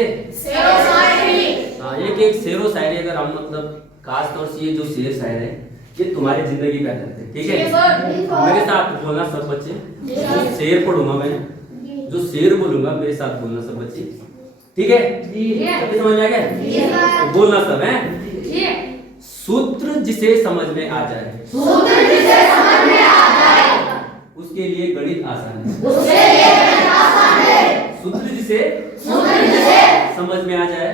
किसे? शेरो शायरी। हाँ, एक शेरो शायरी अगर हम मतलब खास तौर से ये जो शेर शायर है ये तुम्हारी जिंदगी पे करते हैं, ठीक है? मेरे साथ बोलना सब बच्चे। शेर पढ़ूंगा मैं, जो शेर बोलूंगा मेरे साथ बोलना सब बच्चे, ठीक है? सबको समझ में आ गया? बोलना सब है। सूत्र जिसे समझ में आ जाए, सूत्र जिसे समझ में आ जाए, उसके लिए गणित आसान है। उसके लिए गणित आसान है। सूत्र जिसे समझ में आ जाए,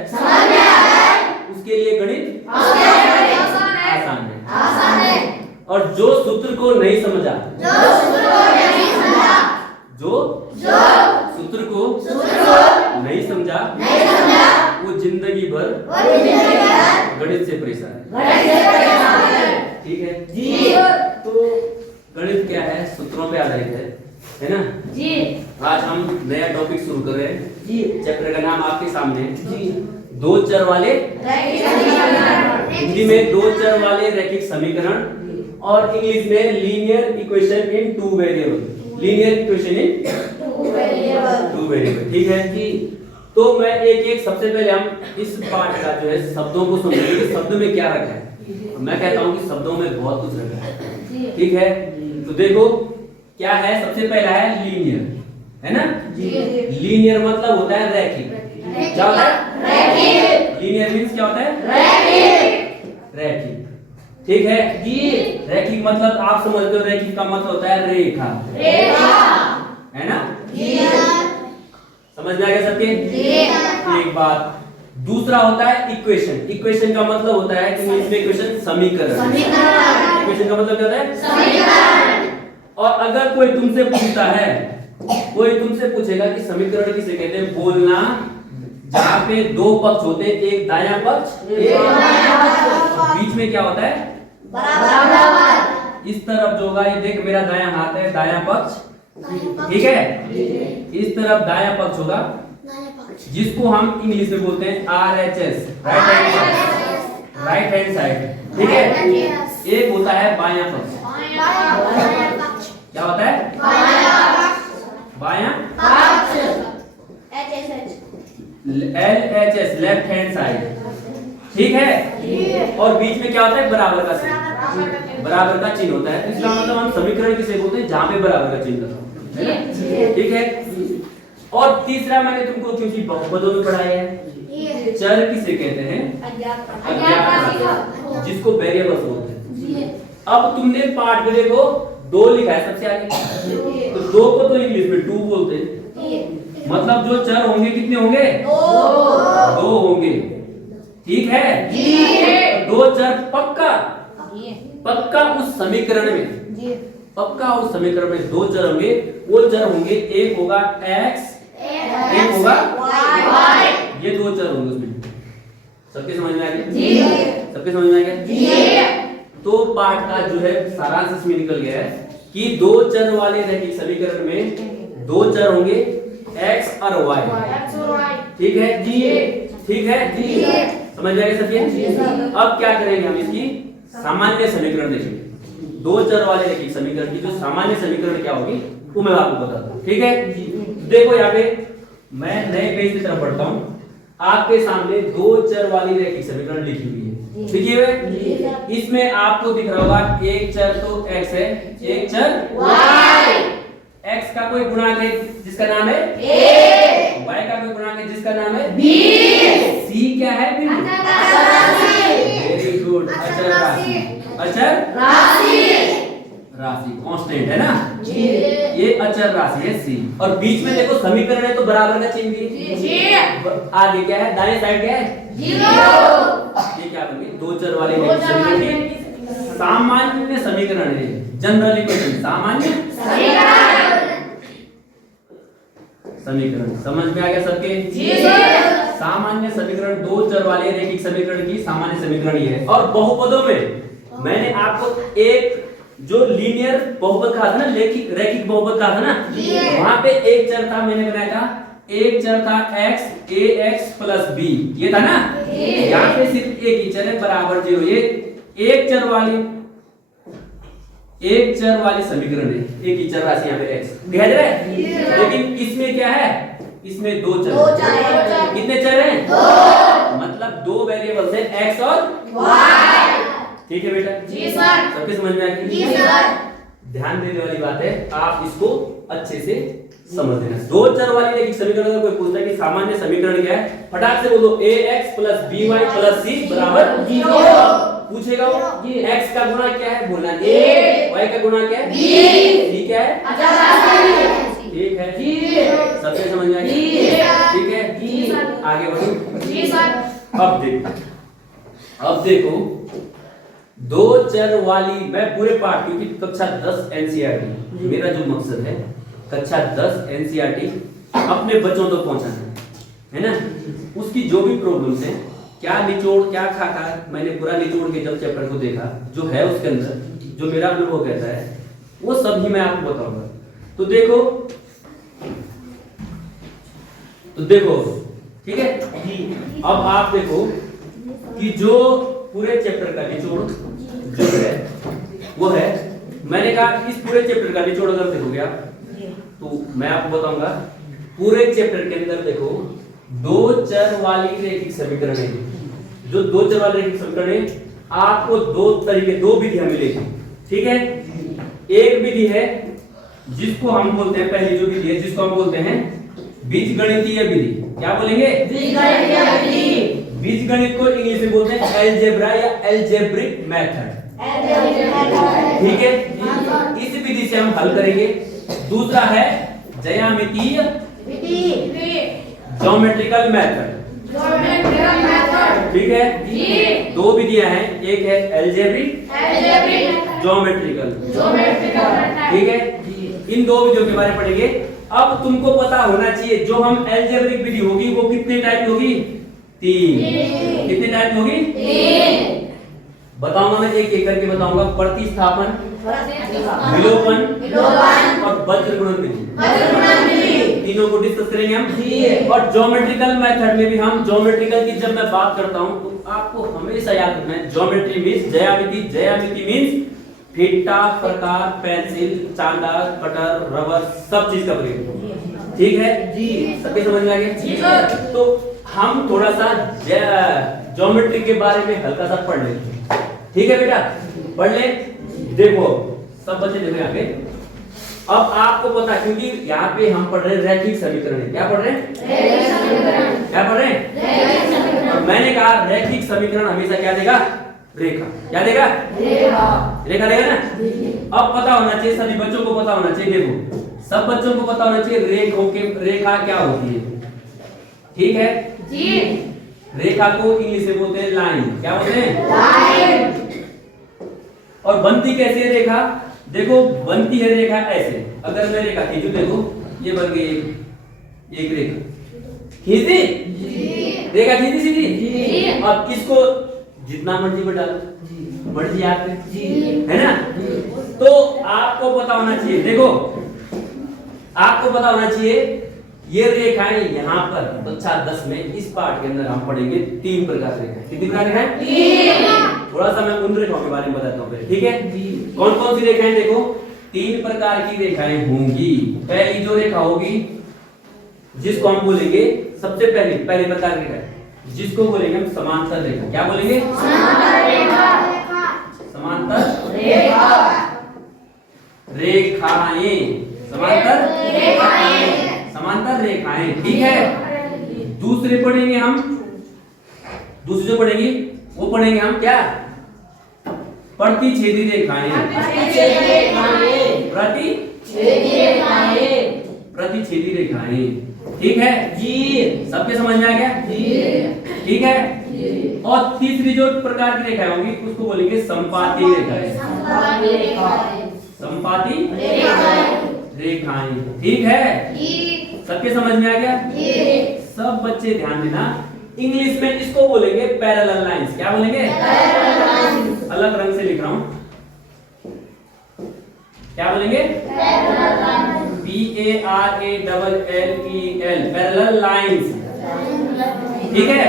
उसके लिए गणित आसान है। और जो सूत्र को नहीं समझा, जो सूत्र को नहीं समझा, जो सूत्र को नहीं समझा, वो जिंदगी भर गणित से परेशान है। ठीक है जी। तो गणित क्या है? सूत्रों पे आधारित है ना जी। आज हम नया टॉपिक शुरू कर रहे हैं जी। चैप्टर का नाम आपके सामने जी, दो चर वाले हिंदी में दो चर वाले रैखिक समीकरण और इंग्लिश में linear equation in two variable. Linear equation in two variable, ठीक है जी। तो मैं एक सबसे पहले हम इस पार्ट का जो है शब्दों को समझेंगे कि शब्द में क्या रखा है। मैं कहता हूँ कि शब्दों में बहुत कुछ रखा है, ठीक है? तो देखो क्या है, सबसे पहला है लीनियर, है ना जी। लीनियर मतलब होता है रैखिक। क्या होता है? रैखिक। लीनियर मींस क्या होता है? रैखिक, ठीक है जी। रैखिक मतलब आप समझते हो, रैखिक का मतलब होता है रेखा, है ना जी। समझ में आ गया सबके? एक बात। दूसरा होता है इक्वेशन। इक्वेशन का मतलब होता है कि इंग्लिश में इक्वेशन समीकरण। इक्वेशन का मतलब क्या होता है? समीकरण। और अगर कोई तुमसे पूछता है, कोई तुमसे पूछेगा कि समीकरण किसे कहते हैं, बोलना जहाँ पे दो पक्ष होते हैं, एक दायां पक्ष, एक बीच में क्या होता है? बराबर। इस तरफ जो होगा, ये देख मेरा दायां हाथ है, दायां पक्ष, ठीक है? इस तरफ दायां पक्ष होगा जिसको हम इंग्लिश में बोलते हैं RHS, राइट हैंड साइड, ठीक है? एक होता है बायां पक्ष। क्या होता है? बायां पक्ष, LHS, लेफ्ट हैंड साइड, ठीक है? और बीच में क्या होता है? बराबर का चिन्ह, बराबर का चिन्ह होता है। इसका मतलब हम समीकरण किसे बोलते हैं? जहां पे बराबर का चिन्ह होता है, ठीक है? और तीसरा मैंने तुमको क्योंकि बहुपदों में पढ़ाया है, चर किसे कहते हैं? अज्ञात, जिसको वेरिएबल्स बोलते हैं। अब तुमने पार्ट में देखो दो लिखा है सबसे आगे, तो दो को तो इंग्लिश में टू बोलते हैं। मतलब जो चर होंगे कितने होंगे? दो होंगे, ठीक है? दो चर पक्का उस समीकरण में, पक्का उस समीकरण में दो चर होंगे। वो चर होंगे, एक होगा x, एक होगा y। ये दो चर होंगे उसमें। सबके समझ में आ गया? सबके समझ में आ गया? तो पाठ का जो है सारांश इसमें निकल गया है कि दो चर वाले रैखिक समीकरण में दो चर होंगे x और y, ठीक है जी? ठीक है जी, समझ में आ गया सबके? अब क्या करेंगे, हम इसकी सामान्य समीकरण देखेंगे। दो चर वाले रैखिक समीकरण की जो सामान्य समीकरण क्या होगी वो मैं आपको बताता हूँ, ठीक है? देखो यहाँ पे मैं नए पेज की तरफ बढ़ता हूँ। आपके सामने दो चर वाली रैखिक समीकरण लिखी हुई है, लिखी हुई है। इसमें आपको दिख रहा होगा एक चर तो x है, एक चर y। x का कोई गुणांक है जिसका नाम है a, y का कोई गुणांक है जिसका नाम है b, c क्या है? वेरी गुड, अचर राशि। अचर राशि कांस्टेंट है ना जी। ये अचर राशि है c। और बीच में देखो समीकरण है तो बराबर का चिन्ह भी जी। आगे क्या है? दाएं साइड क्या है? 0। ये क्या बन गई? दो चर वाले समीकरण की सामान्य समीकरण है, जनरल इक्वेशन, सामान्य समीकरण। समझ में आ गया सबके? सामान्य समीकरण दो चर वाले रैखिक समीकरण की सामान्य समीकरण ये है। और बहुपदों में मैंने आपको एक जो लीनियर बहुपद कहा था ना, रैखिक बहुपद कहा था ना, वहां पे एक चर था, मैंने बनाया था एक चर था x, ax प्लस b, ये था ना। यहाँ पे सिर्फ एक ही चर है, बराबर 0। ये एक चर वाली समीकरण है, एक ही चर राशि यहाँ पे x दिखाई दे रहा है। लेकिन इसमें क्या है? इसमें दो चर दो हैं। चर। कितने चर हैं? दो। मतलब दो वेरिएबल्स हैं x और Y। ठीक है बेटा? जी सर। सबके समझ में आ गई? जी सर। ध्यान देने वाली बात है, आप इसको अच्छे से समझ लेना। दो चर वाली रैखिक समीकरण अगर कोई पूछता है कि सामान्य समीकरण क्या है, फटाक से बोलो ax + by + c बराबर 0। पूछेगा वो x का गुणा क्या है, बोलना a, y का गुणा क्या है b, c क्या है जी ठीक है जी, सबसे समझ में आ गया? ठीक है जी, आगे बढ़ो जी सर। अब देखो दो चर वाली, मैं पूरे पाठ, क्योंकि कक्षा 10 एनसीईआरटी मेरा जो मकसद है कक्षा 10 एनसीईआरटी अपने बच्चों तक पहुंचाना है ना। उसकी जो भी प्रॉब्लम्स हैं, क्या निचोड़ क्या खाका, मैंने पूरा निचोड़ के जब चैप्टर को देखा, जो है उसके अंदर जो मेरा अनुभव कहता है वो सब ही मैं आपको बताऊंगा। तो देखो ठीक है। अब आप देखो कि जो पूरे चैप्टर का निचोड़ जो है वो है, मैंने कहा इस पूरे चैप्टर का निचोड़ अगर देखोगे आप, तो मैं आपको बताऊंगा पूरे चैप्टर के अंदर देखो दो चर वाली रैखिक समीकरण है। जो दो चर वाली रैखिक समीकरण है, आपको दो विधियां मिलेगी। ठीक है, एक विधि है जिसको हम बोलते हैं, पहली जो विधि है जिसको हम बोलते हैं बीजगणितीय विधि। क्या बोलेंगे? बीजगणितीय विधि। बीजगणित को इंग्लिश में बोलते हैं अलजेब्रा या अलजेब्रिक मेथड। ठीक है, इस विधि से हम हल करेंगे। दूसरा है ज्यामितीय विधि, ज्योमेट्रिकल मेथड। ठीक है जी। दो विधियां हैं, एक है अलजेब्रिक, ज्योमेट्रिकल। ठीक है, इन दो विधियों के बारे में पढ़ेंगे। अब तुमको पता होना चाहिए जो हम अलजेब्रिक विधि होगी वो कितने टाइप होगी? 3। कितने टाइप होगी? 3। बताऊंगा मैं एक एक करके बताऊंगा। प्रतिस्थापन, विलोपन और वज्रगुणन विधि, तीनों को डिस्कस करेंगे हम। और ज्योमेट्रिकल मेथड में भी हम, ज्योमेट्रिकल की जब मैं बात करता हूं तो आपको हमेशा याद रखना है ज्योमेट्री मींस ज्यामिति। ज्यामिति मींस फीता, प्रकार, पेंसिल, चांदा, कटर, रबर, सब चीज का प्रयोग। ठीक है जी, सबके समझ में आ गया? तो हम थोड़ा सा ज्योमेट्री के बारे में हल्का सा पढ़ लेते हैं। ठीक है बेटा, पढ़ ले। देखो सब बच्चे देखो यहाँ पे। अब आपको पता है, क्योंकि यहाँ पे हम पढ़ रहे हैं रैखिक समीकरण। क्या पढ़ रहे हैं? क्या पढ़ रहे हैं? और मैंने कहा रैखिक समीकरण हमेशा क्या देगा? रेखा। क्या देगा? रेखा देगा ना। अब पता होना चाहिए, सभी बच्चों को पता होना चाहिए। देखो सब बच्चों को पता होना चाहिए रेखा क्या होती है। ठीक है जी। रेखा को इंग्लिश में बोलते हैं लाइन। क्या बोलते हैं? लाइन। और बनती कैसे है रेखा? देखो बनती है रेखा ऐसे। अगर मैं रेखा खींचू, देखो ये बन गई एक रेखा। खींची? रेखा खींची सीधी? अब इसको जितना मर्जी बढ़ा लो, मर्जी आपके, है ना। तो आपको पता होना चाहिए, देखो आपको पता होना चाहिए ये रेखाएं यहाँ पर कक्षा 10 में इस पार्ट के अंदर हम पढ़ेंगे 3 प्रकार की रेखाएं। कितनी प्रकार की रेखाएं? 3। थोड़ा सा मैं उन रेखाओं के बारे में बताता हूँ पहले। ठीक है, कौन कौन सी रेखाएं? देखो 3 प्रकार की रेखाएं होंगी। पहली जो रेखा होगी जिसको हम बोलेंगे सबसे पहले प्रकार की रेखा जिसको बोलेंगे हम समांतर रेखा। क्या बोलेंगे? समांतर रेखाएं। समांतर रेखाएं। ठीक है, दूसरे पढ़ेंगे हम, दूसरी जो पढ़ेंगे वो पढ़ेंगे हम क्या? प्रतिच्छेदी रेखाएं। प्रतिच्छेदी रेखाएं। ठीक है जी, सबके समझ में आ गया? ठीक है। और तीसरी जो प्रकार की रेखाएं होंगी उसको बोलेंगे संपाती रेखाएं। संपाती रेखाएं। ठीक है, सबके समझ में आ गया? सब बच्चे ध्यान देना, इंग्लिश में इसको बोलेंगे पैरेलल लाइंस। क्या बोलेंगे? अलग रंग से लिख रहा हूं। क्या बोलेंगे? PARALLEL, parallel lines. ठीक है,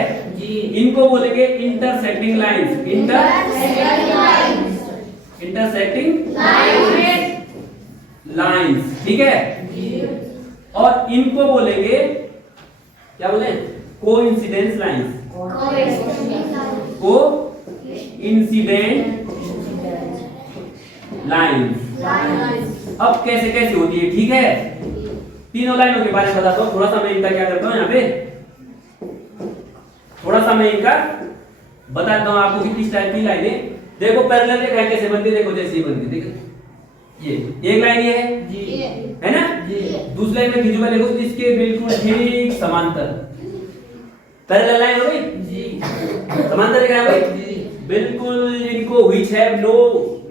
इनको बोलेंगे इंटरसेक्टिंग लाइंस। Intersecting lines. ठीक है, और इनको बोलेंगे क्या बोले? Coincidence lines. Coincident lines. अब कैसे कैसे होती है, ठीक है? तीनों लाइनों के बारे में बताता हूँ। थोड़ा सा मैं इनका क्या करता हूँ यहाँ पे, थोड़ा सा मैं इनका बताता हूँ आपको कि किस टाइप की लाइनें। देखो पैरेलल रेखाएं कैसे बनती है, देखो जैसे बनती है, देखो ये एक लाइन ये है ना? दूसरी लाइन में खींचूंगा, देखो इसके बिल्कुल ठीक समांतर पैरेलल लाइन हो गई, समांतर रेखा है भाई, बिल्कुल इनको which have no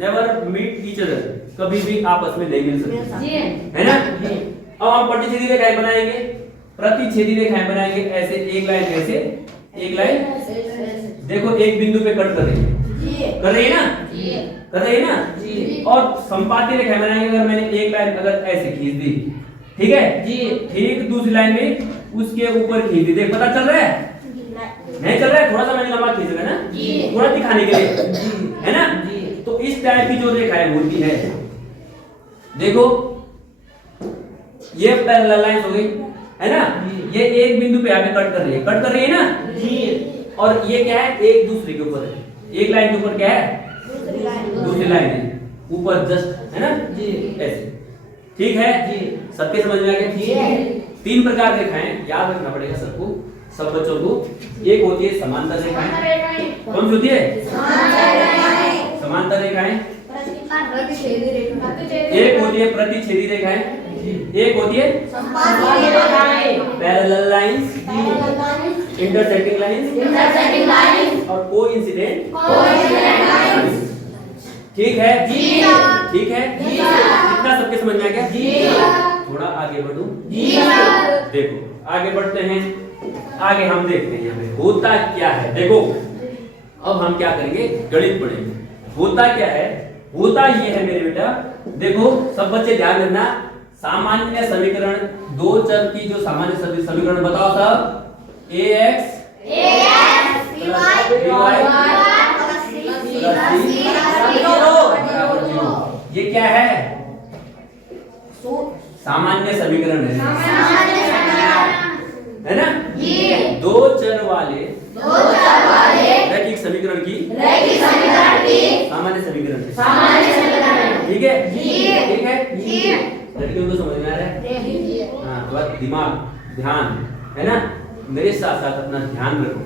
never meet each other, कभी भी आपस में नहीं मिल सकते, है ना? अब हम प्रतिच्छेदी रेखाएं बनाएंगे, प्रतिच्छेदी रेखाएं बनाएंगे ऐसे, एक लाइन ऐसे, एक लाइन देखो एक बिंदु पे कट कर रही है, कर रही है ना? कर रही है ना? और संपाती रेखाएं बनाएंगे, अगर मैंने एक लाइन अगर ऐसे खींच दी, ठीक है जी, ठीक दूसरी लाइन में उसके ऊपर खींच दी, देख पता चल रहा है? नहीं चल रहा है? थोड़ा सा मैंने लंबा खींच रहा है ना, थोड़ा दिखाने के लिए, है ना? तो इस टाइप की जो रेखाएं होती है, देखो ये पैरेलल लाइन हो गई, है ना? ये एक बिंदु पे आके कट कर रही है, कट कर रही है ना जी। और ये क्या है, एक दूसरे के ऊपर है, एक लाइन के ऊपर क्या है, दूसरी लाइन है ऊपर जस्ट, है ना जी? ऐसे, ठीक है जी? सबके समझ में आ गया? ठीक है। तीन प्रकार की रेखाएं याद रखना पड़ेगा सबको, सब बच्चों को। एक होती है समांतर रेखाएं, कौन सी होती है? समांतर रेखाएं। एक होती है प्रतिच्छेदी रेखाएं, एक होती है पैरेलल लाइंस, इंटरसेक्टिंग लाइंस और कोइंसिडेंट लाइंस। ठीक है जी? ठीक है, इतना सबके समझ में आ गया? थोड़ा आगे बढ़ूं, देखो आगे बढ़ते हैं, आगे हम देखते हैं यहाँ पे होता क्या है। देखो अब हम क्या करेंगे, गणित पढ़ेंगे। होता क्या है, होता ये है मेरे बेटा, देखो सब बच्चे ध्यान रखना, सामान्य समीकरण, दो चर की जो सामान्य समीकरण बताओ सब, ax ये क्या है, सामान्य समीकरण है ना? दो चर वाले रैखिक समीकरण की सामान्य समीकरण, ठीक है? ठीक है, लड़कियों को समझ में आ रहा है? हाँ, थोड़ा दिमाग ध्यान, है ना? मेरे साथ साथ अपना ध्यान रखो,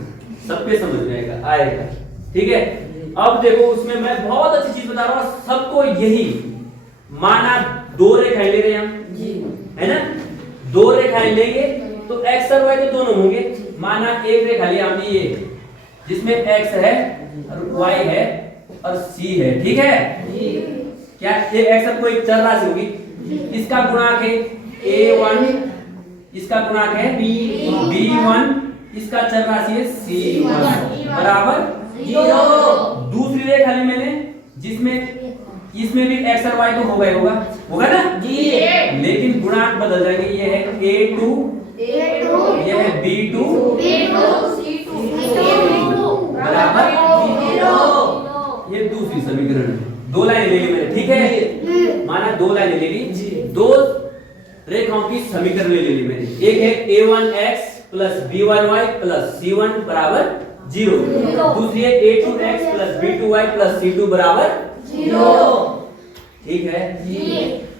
सबके समझ में आएगा, ठीक है? अब देखो उसमें मैं बहुत अच्छी चीज बता रहा हूँ सबको, यही माना दो रेखाएं ले रहे हैं हम, है ना? दो रेखाएं लेंगे तो x और y तो दोनों होंगे, माना एक रेखा लिया हमने ये, जिसमें x है और y है और c है, ठीक है? क्या ये x कोई चर राशि होगी, इसका गुणांक है a1, इसका गुणांक है b1, इसका चर राशि है c1 बराबर 0। दूसरी रेखा ली मैंने जिसमें इसमें भी x और y तो होगा ना जी, लेकिन गुणांक बदल जाएंगे, ये है a2, ये है b2 बराबर 0। ये दूसरी समीकरण, दो लाइनें ले ली मैंने, ठीक है? माना दो लाइनें ले ली, दो रेखाओं की समीकरण ले ली मैंने, एक है a1x plus b1y plus c1 बराबर 0, दूसरी है a2x plus b2y plus c2 बराबर 0, ठीक है?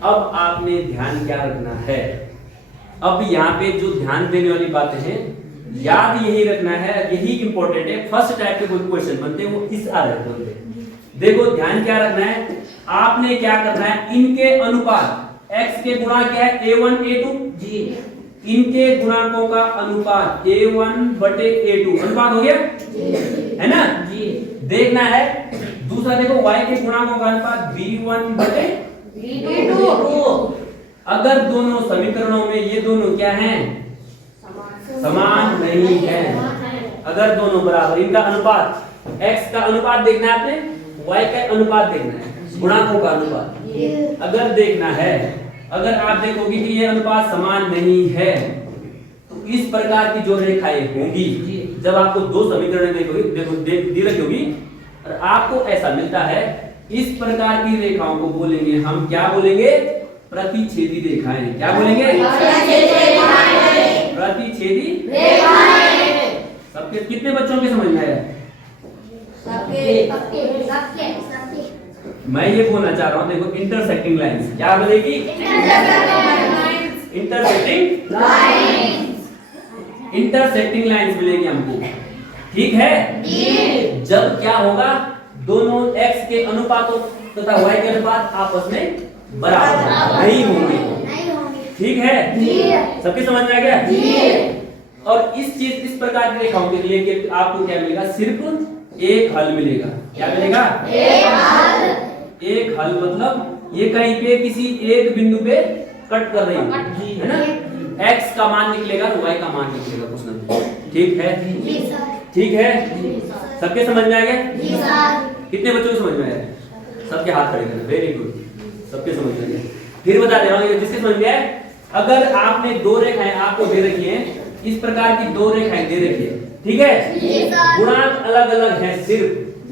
अब आपने ध्यान क्या रखना है, अब यहाँ पे जो ध्यान देने वाली बातें हैं याद यही रखना है, यही इंपॉर्टेंट है। फर्स्ट टाइप के कोई क्वेश्चन बनते हैं वो इस आधार पर बनते हैं। देखो ध्यान क्या रखना है, आपने क्या करना है, इनके अनुपात, x के गुणांक क्या है a1 a2 जी, इनके गुणांकों का अनुपात a1 बटे a2 अनुपात हो गया है ना जी? देखना है दूसरा, देखो y के गुणांकों का अनुपात b1 बटे b2। अगर दोनों समीकरणों में ये दोनों क्या हैं, समान नहीं है, अगर दोनों बराबर, इनका अनुपात, x का अनुपात देखना है आपने, y का अनुपात देखना है, गुणांकों का अनुपात अगर देखना है, अगर आप देखोगे कि ये अनुपात समान नहीं है तो इस प्रकार की जो रेखाएं होंगी, जब आपको दो समीकरण देखो दी रखी होगी और आपको ऐसा मिलता है, इस प्रकार की रेखाओं को बोलेंगे हम, क्या बोलेंगे? प्रतिच्छेदी रेखाएं। क्या बोलेंगे? प्रतिच्छेदी छेदी रेखाएं। सबके कितने बच्चों के समझ में आया? मैं ये बोलना चाह रहा हूँ, देखो इंटरसेक्टिंग लाइंस क्या बोलेगी? इंटरसेक्टिंग इंटरसेक्टिंग लाइंस मिलेगी हमको, ठीक है। जब क्या होगा, दोनों x के अनुपातों तथा y के अनुपात आपस में बराबर नहीं होंगे, ठीक है। सबके समझ में आ गया? और इस प्रकार की रेखाओं के लिए कि आपको क्या मिलेगा? सिर्फ एक हल मिलेगा। क्या मिलेगा? एक हल मतलब ये कहीं पे किसी एक बिंदु पे कट कर रही है ना, x का मान निकलेगा तो y का मान निकलेगा कुछ ना कुछ, ठीक है। ठीक है, सबके समझ में आ गया? कितने बच्चों को समझ में आया? सबके हाथ खड़े करें, वेरी गुड, सबके समझ में आ गया। फिर बता दे रहा हूँ, जिसके समझ में आया, अगर आपने दो रेखाएं आपको दे रखी हैं, इस प्रकार की दो रेखाएं दे रखी है, ठीक है, गुणांक अलग अलग हैं, सिर्फ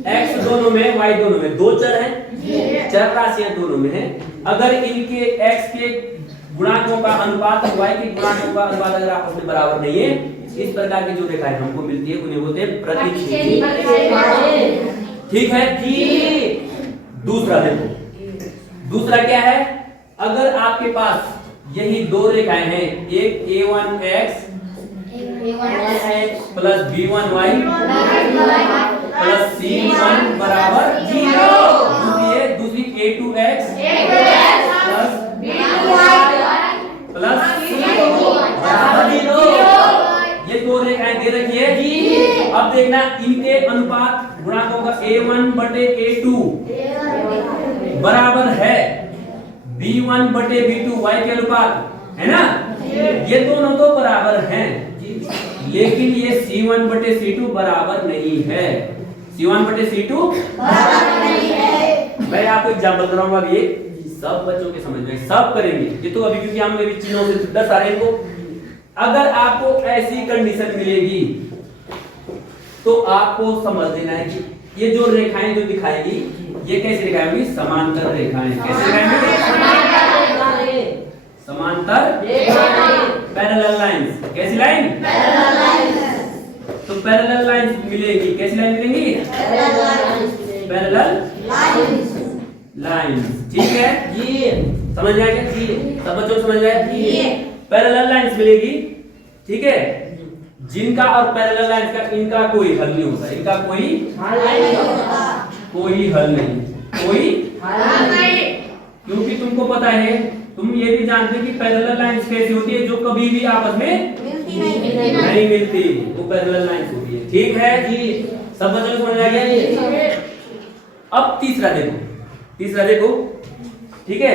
x दोनों में y दोनों में, दो चर हैं, चर राशियां दोनों में हैं। अगर इनके x के गुणांकों का अनुपात y के गुणांकों का अनुपात अगर आपस में बराबर नहीं है, इस प्रकार की जो रेखाएं हमको मिलती है उन्हें बोलते हैं प्रतिच्छेदी, ठीक है जी। दूसरा देखो, दूसरा क्या है? अगर आपके पास यही दो रेखाएं हैं, एक a1x plus b1y plus c1 बराबर 0, दूसरी a2x प्लस प्लस c2 बराबर 0, ये दो रेखाएं दे रखी है। अब देखना इनके अनुपात गुणांकों का a1 बटे a2 बराबर है b1 बटे b2 y के अनुपात, है ना। ये दोनों तो बराबर हैं, लेकिन ये c1 बटे c2 बराबर नहीं है। c1 बटे c2 बराबर नहीं है। मैं आपको एग्जांपल कराऊंगा, ये सब बच्चों के समझ में सब करेंगे ये तो अभी, क्योंकि हम भी चिन्हों से डर सारे को। अगर आपको ऐसी कंडीशन मिलेगी तो आपको समझ लेना है कि ये जो रेखाएं जो दिखाएगी ये कैसी रेखाएं होंगी? समांतर रेखाएं। कैसी रेखाएं? समांतर पैरेलल लाइंस। कैसी लाइन? तो पैरेलल लाइंस मिलेगी, कैसी लाइन मिलेंगी? पैरेलल लाइंस, ठीक है जी। समझ में आ गया जी? सब बच्चों को समझ में आया जी? पैरेलल लाइंस मिलेगी, ठीक है, जिनका और पैरेलल लाइंस का इनका कोई हल नहीं होता, इनका कोई हल नहीं होता, कोई हल नहीं, कोई हल नहीं, क्योंकि तुमको पता है, तुम ये भी जानते हो कि पैरेलल लाइंस कैसी होती है, जो कभी भी आपस में नहीं मिलती, वो पैरेलल लाइंस होती है, ठीक है जी। सब बच्चों को समझ आ गया? अब तीसरा देखो, तीसरा देखो, ठीक है,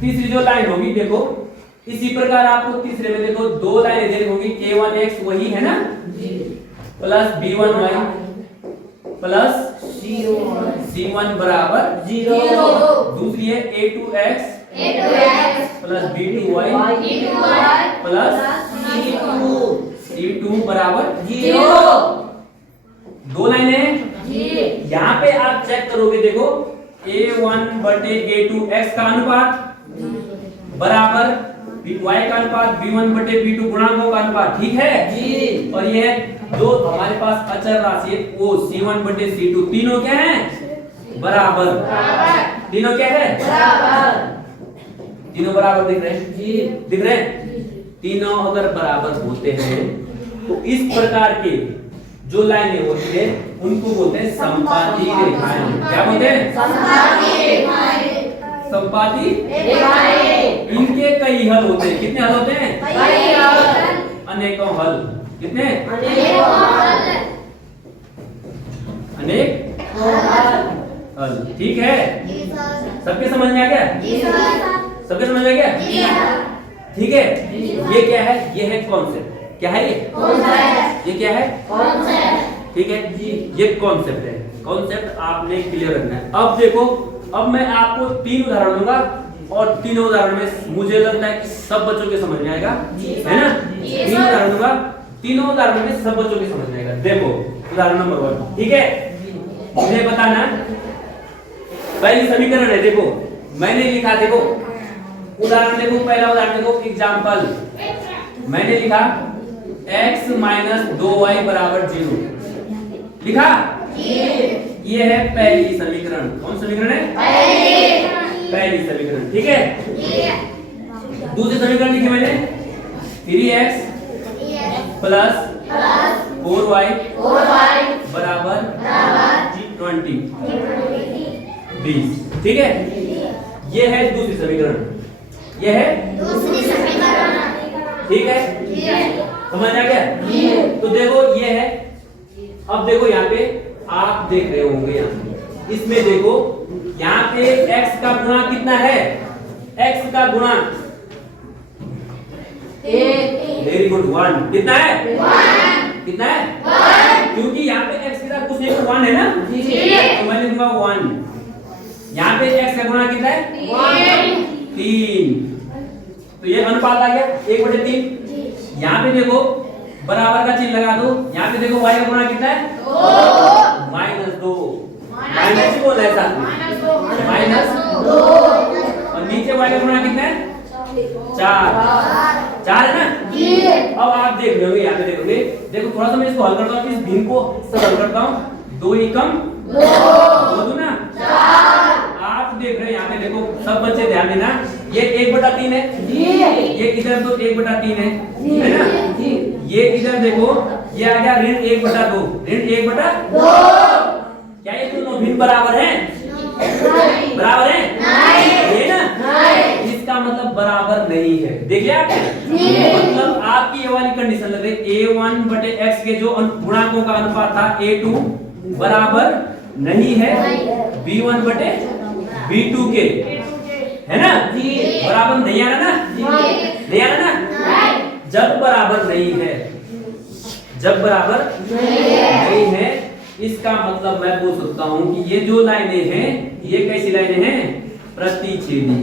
तीसरी जो लाइन होगी देखो, इसी प्रकार आपको तीसरे में देखो दो लाइनें देखी होगी, a1x वही है ना, प्लस b1y प्लस c1 बराबर 0, दूसरी है a2x plus b2y plus c2 बराबर 0। दो लाइनें, यहाँ पे आप चेक करोगे, देखो a1 बटे a2x का अनुपात बराबर y का अनुपात b1 बटे b2 गुणांकों का अनुपात, ठीक है जी। और ये जो हमारे पास अचर राशि है वो c1 बटे c2, तीनों क्या हैं? बराबर। तीनों क्या है? बराबर। तीनों बराबर दिख रहे हैं जी? दिख रहे हैं? तीनों अगर बराबर होते हैं तो इस प्रकार के जो लाइनें होती है उनको बोलते हैं समपाती रेखाएं। क्या बोलते हैं? समपाती रेखाएं। समपाती रेखाएं। इनके कई हल होते हैं। कितने हल होते हैं? कई हल। अनेकों हल। कितने? अनेकों हल। अनेक हल। ठीक है, सबके समझ में आ गया? सबके समझ में आ गया? ठीक है, ये क्या है? ये है कॉन्सेप्ट। क्या है ये? कॉन्सेप्ट। ये क्या है? कॉन्सेप्ट। ठीक है जी, ये कॉन्सेप्ट है। कॉन्सेप्ट आपने क्लियर रखना है। अब देखो, अब मैं आपको 3 उदाहरण दूंगा और तीनों उदाहरण में मुझे लगता है कि सब बच्चों के समझ में आएगा, है ना? 3 उदाहरण दूंगा, तीनों उदाहरण में सब बच्चों के समझ में आएगा। देखो उदाहरण नंबर 1, ठीक है, मुझे बताना पहली समीकरण है। देखो मैंने लिखा, देखो उदाहरण, देखो पहला उदाहरण देखो, एग्जाम्पल मैंने लिखा x माइनस 2y बराबर 0 लिखा। ये है पहली समीकरण। कौन समीकरण है? पहली समीकरण। ठीक है। दूसरी समीकरण लिखी मैंने 3x प्लस 4y बराबर 20। ठीक है। ये है दूसरी समीकरण। ये है ठीक है। समझ आ गया? तो देखो ये है। अब देखो यहाँ पे आप देख रहे होंगे, यहाँ इसमें देखो यहाँ पे x का गुणा कितना है? x का गुणा वेरी गुड 1। कितना है? कितना है? क्योंकि यहाँ पे x के साथ कुछ नहीं 1 है ना, तो मैं लिखूंगा 1। यहाँ पे x का गुणा कितना है? 3। तो ये अनुपात आ गया 1/3। यहाँ पे देखो बराबर का चिन्ह लगा दो। यहाँ पे देखो y का गुणा कितना है? -2। माइनस ही बोला है साथ में, -2। और नीचे y का गुणा कितना है? 4 है ना। अब आप देख रहे होंगे, यहाँ पे देखोगे, देखो थोड़ा सा मैं इसको हल करता हूँ, इस भिन्न को सरल करता हूँ। 2 एकम 2 दूना 4। आप देख रहे हैं यहाँ पे देखो, सब बच्चे ध्यान देना, ये 1/3 है, ये इधर तो 1/3 है ना। ये इधर देखो, ये आ गया ऋण 1/2। ऋण 1/2। क्या ये दोनों भिन्न बराबर हैं? बराबर है? ये ना, इसका मतलब बराबर नहीं है। देखिए आप, मतलब आपकी ये वाली कंडीशन लग रही है a1/x के जो गुणांकों का अनुपात था a2 बराबर नहीं है b1/b2 के, है ना। बराबर नहीं आ रहा ना, नहीं आ रहा ना। जब बराबर नहीं है, जब बराबर नहीं है, इसका मतलब मैं बोल सकता हूं कि ये जो लाइनें हैं, ये कैसी लाइनें हैं? प्रतिच्छेदी।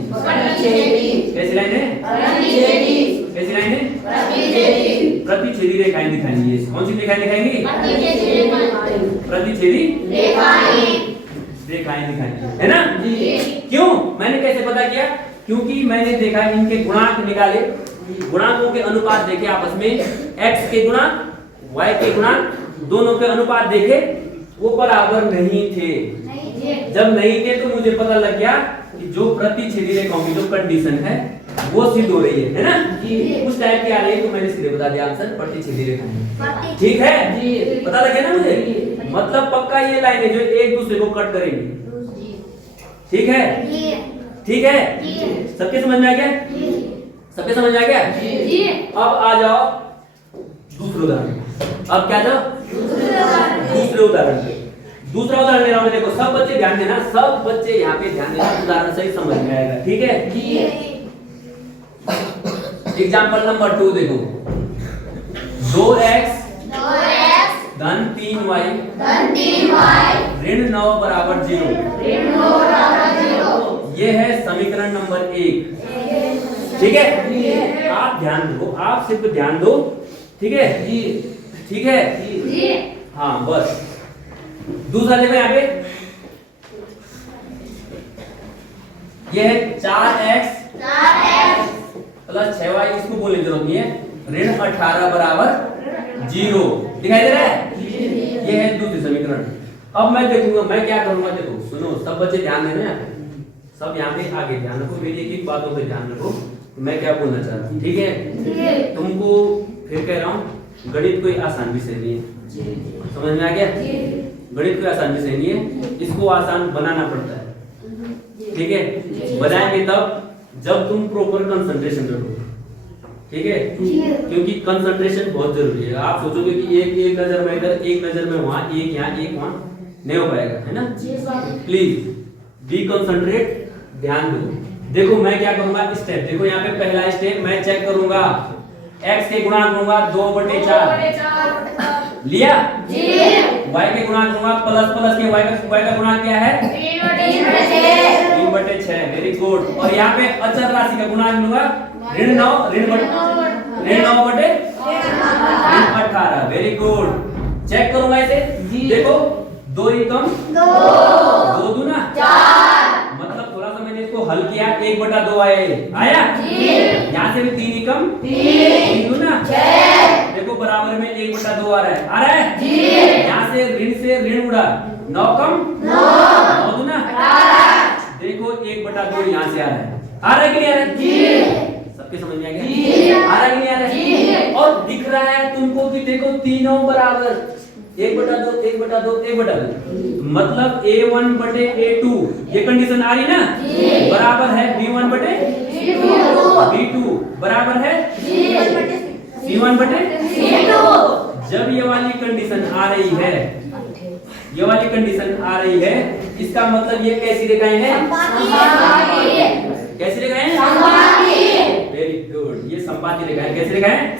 कैसी लाइनें? कैसी लाइनें? प्रतिच्छेदी रेखाएं दिखाएंगी। कौन सी रेखाएं दिखाएंगी? प्रतिच्छेदी रेखाएं दिखाएंगी, है ना। क्यों? मैंने कैसे पता किया? क्योंकि मैंने देखा इनके गुणांक निकाले, गुणांकों के अनुपात देखे आपस में, x के गुणांक y के गुणांक दोनों के अनुपात देखे, वो बराबर नहीं थे। जब नहीं थे तो मुझे पता लग गया कि जो प्रतिच्छेदी रेखाओं की जो कंडीशन है वो सिद्ध हो रही है ना। उस टाइप की आ रही है, तो मैंने सीधे बता दिया आंसर प्रतिच्छेदी रेखा। ठीक है, पता लगे ना मुझे। मतलब पक्का ये लाइनें जो एक दूसरे को कट करेंगी। ठीक है, ठीक है, सबके समझ में आ गया? सबके समझ में आ गया? अब आ जाओ दूसरे उदाहरण। अब क्या जाओ? दूसरे उदाहरण पे। दूसरा उदाहरण ले रहा हूं, देखो सब बच्चे ध्यान देना, सब बच्चे यहाँ पे ध्यान देना, उदाहरण सही समझ में आएगा। ठीक है। एग्जाम्पल नंबर 2 देखो, 2x धन 3y ऋण 9 बराबर 0। ये है समीकरण नंबर 1। ठीक है, आप ध्यान दो, आप सिर्फ ध्यान दो। ठीक है जी, ठीक है जी। हाँ बस। दूसरा देखो यहाँ पे, ये है 4x प्लस 6y, इसको बोलने की जरूरत नहीं है। ऋण 18 बराबर 0 दिखाई दे रहा है। ये है दूसरी समीकरण। अब मैं देखूंगा, मैं क्या करूंगा, देखो सुनो, सब बच्चे ध्यान देना है, सब यहाँ पे आगे ध्यान रखो, मेरी एक एक बातों पे ध्यान रखो, मैं क्या बोलना चाहता हूँ। ठीक है, तुमको फिर कह रहा हूँ, गणित कोई आसान विषय नहीं है। समझ में आ गया? गणित कोई आसान विषय नहीं है, इसको आसान बनाना पड़ता है। ठीक है, बनाएंगे तब जब तुम प्रॉपर कंसंट्रेशन रखो। ठीक है, क्योंकि कंसंट्रेशन बहुत जरूरी है। आप सोचोगे कि एक नजर में इधर, एक नजर में वहां, एक यहाँ एक वहां, नहीं हो पाएगा, है ना। प्लीज बी कंसंट्रेट, ध्यान दो। देखो मैं क्या करूंगा, स्टेप देखो, यहाँ पे पहला स्टेप मैं चेक करूंगा, x के गुणांक लूंगा 2/4 लिया, y के गुणांक लूंगा प्लस के y का गुणांक क्या है? 3/6। Very good. और यहाँ पे अचर राशि का गुणांक लूंगा ऋण 9/18। Very good. चेक करूंगा इसे, देखो 2 एकम 2 दूना 4। मतलब थोड़ा सा मैंने इसको हल किया, 1/2 आया, यहाँ से भी 3 एकम 3 दूना आ रहा है, आ रहा है जी। यहाँ से ऋण उड़ा, 9 कम 9 दूना 18। देखो 1/2 यहाँ से आ रहा है, आ रहा है कि नहीं आ रहा है जी। सबके समझ में आ गया? जी। आ रहा है कि नहीं आ रहा है? जी। और दिख रहा है तुमको कि देखो तीनों बराबर 1/2 1/2 1/2 मतलब A1/A2 ये कंडीशन आ रही ना जी। बराबर है B1/B2 बराबर है C1/C2। जब ये वाली कंडीशन आ रही है, ये वाली कंडीशन आ रही है, इसका मतलब ये कैसी रेखाएं हैं? कैसी रेखाएं हैं? वेरी गुड, ये संपाती रेखाएं। कैसी रेखाएं?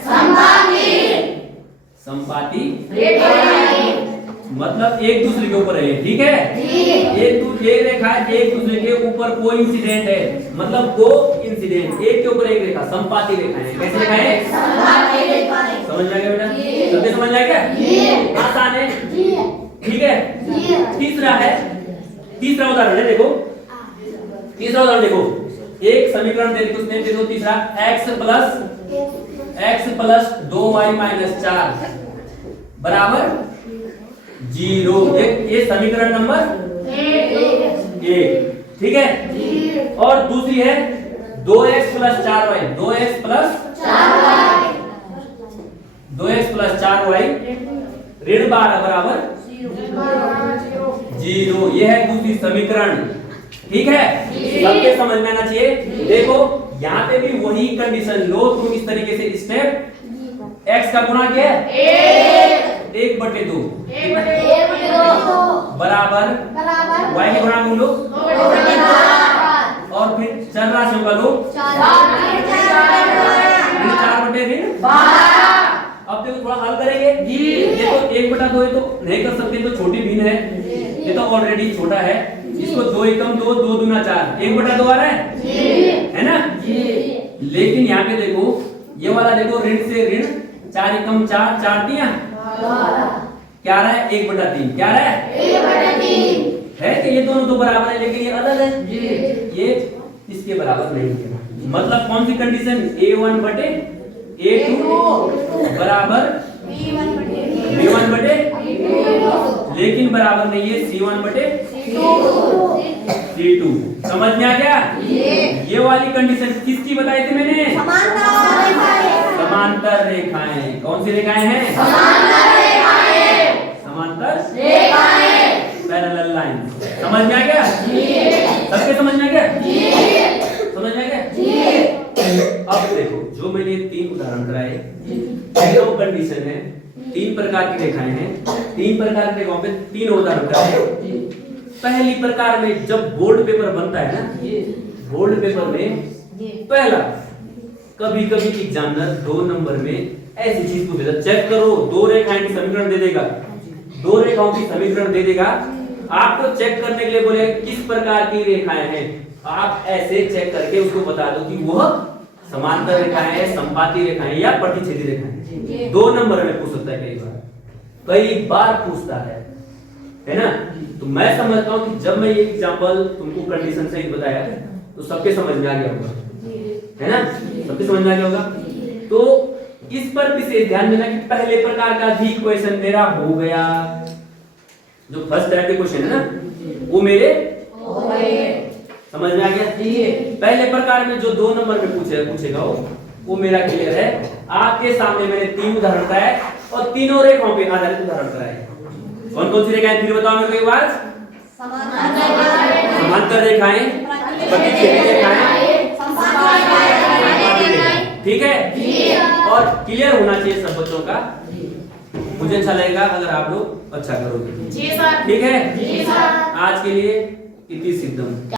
संपाती मतलब एक दूसरे के ऊपर है, ठीक है? एक रेखा एक दूसरे के ऊपर कोई इंसिडेंट है, मतलब को इंसिडेंट एक के ऊपर एक रेखा, संपाती रेखाएं हैं। कैसी रेखाएं हैं? समझ में आ गया बेटा? सबके समझ में आ गया? आसान है, ठीक है? तीसरा उदाहरण है, देखो तीसरा उदाहरण देखो, एक समीकरण दे उसने दे दो तीसरा x प्लस 2y - 4 बराबर 0। ये समीकरण नंबर 1, ठीक है? और दूसरी है 2x प्लस 4y ऋण 12 बराबर 0। ये है दूसरी समीकरण, ठीक है? सबके समझ में आना चाहिए। देखो यहाँ पे भी वही कंडीशन लो तुम इस तरीके से, स्टेप x का गुणा क्या है? 1/2 बराबर y के गुणा लो और फिर चर राशियों का लो 4/12। अब देखो थोड़ा हल करेंगे। देखो 1/2 है तो नहीं कर सकते, तो छोटी भिन्न है, ये तो ऑलरेडी छोटा है। इसको 2 एकम 2 2 दूना 4 1/2 आ रहा है ना? लेकिन यहाँ पे देखो ये वाला देखो ऋण से ऋण 4 एकम 4 4 दिया क्या आ रहा है? 1/3 क्या आ रहा है कि ये दोनों तो बराबर है, लेकिन ये अलग है, ये इसके बराबर नहीं है। मतलब कौन सी कंडीशन? A1/A2 बराबर B1/, लेकिन बराबर नहीं है C1/C2। समझ में आ गया? ये वाली कंडीशन किसकी बताई थी मैंने? समांतर रेखाएं। कौन सी रेखाएं हैं? समांतर पैरेलल लाइन। समझ में आ गया? सबके समझ में आ गया? समझ में आ गया? अब देखो जो मैंने 3 उदाहरण कराए, दो कंडीशन है, 3 प्रकार की रेखाएं हैं, 3 प्रकार की रेखाओं पे 3 उदाहरण कराए। पहली प्रकार में जब बोर्ड पेपर बनता है ना, बोर्ड पेपर में पहला कभी कभी एग्जामिनर 2 नंबर में ऐसी चीज को देता, चेक करो 2 रेखाएं की समीकरण दे देगा, 2 रेखाओं की समीकरण दे देगा, आपको चेक करने के लिए बोले किस प्रकार की रेखाएं हैं, आप ऐसे चेक करके उसको बता दो कि वह समांतर रेखाएं हैं, संपाती रेखाएं या प्रतिच्छेदी रेखाएं। 2 नंबर में पूछ सकता है, कई बार पूछता है ना? तो मैं समझता हूं कि जब मैं ये एग्जांपल तुमको कंडीशन से बताया तो सबके समझ में आ गया होगा, है ना? सबके समझ में आ गया होगा। तो इस पर विशेष ध्यान देना कि पहले प्रकार का भी क्वेश्चन मेरा हो गया, जो फर्स्ट टाइप के क्वेश्चन है ना वो मेरे समझ में आ गया। पहले प्रकार में जो 2 नंबर में पूछेगा वो मेरा क्लियर है। आपके सामने मैंने 3 उदाहरण कराए और तीनों रेखाओं पे आधारित उदाहरण कराए। कौन कौन सी रेखाएं फिर बताओ मेरे को एक बार? समांतर रेखाएं, प्रतिच्छेदी रेखाएं, ठीक है? और क्लियर होना चाहिए सब बच्चों का। मुझे अच्छा लगेगा अगर आप लोग अच्छा करोगे, ठीक है? आज के लिए इति सिद्धम।